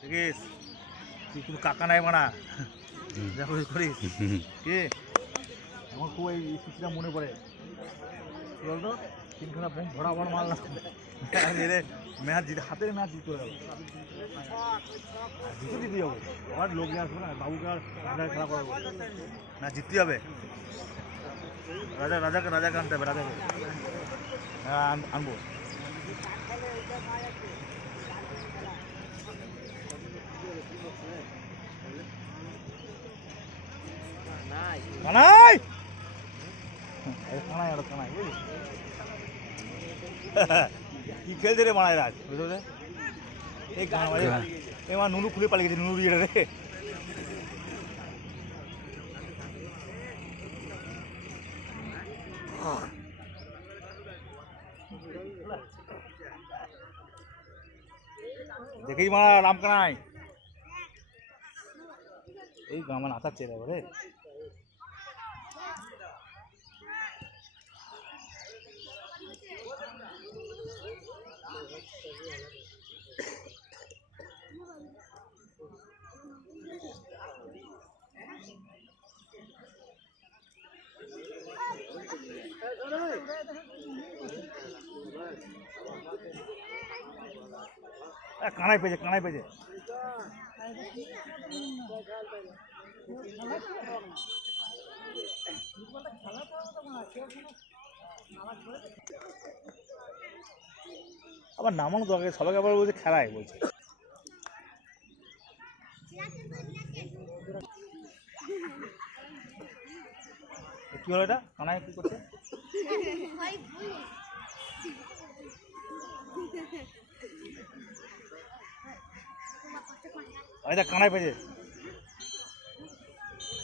দেখিস তুই কোনো কাকা নাই মানা দেখো করিস কে আমার খুব এই স্মৃতিটা মনে পড়ে বলতো তিনখানা বোম ভরা ভরা মারলাম ম্যাচ জিতে হাতে ম্যাচ জিতে যাবো জিতে দিতে যাবো আবার লোক নিয়ে আসবো না বাবুকে আর রাজাকে খেলা করাবো না জিততে হবে রাজাকে আনতে হবে রাজাকে হ্যাঁ আনবো কানাই কানাই আর কানাই বুঝলি কি খেলছে রে মারাই রাজ বুঝলে এই এবার নুনু খুলে পালিয়ে গেছে নুনু ইয়ে রে দেখেই মারা রাম কানাই এই আমার আতার চেয়ে রে কানাই পেয়েছে আবার নামানো দরকার সবাইকে আবার বলছে খেলায় বলছে কি হলো এটা কানাই কি করছে কানাই পেয়েছে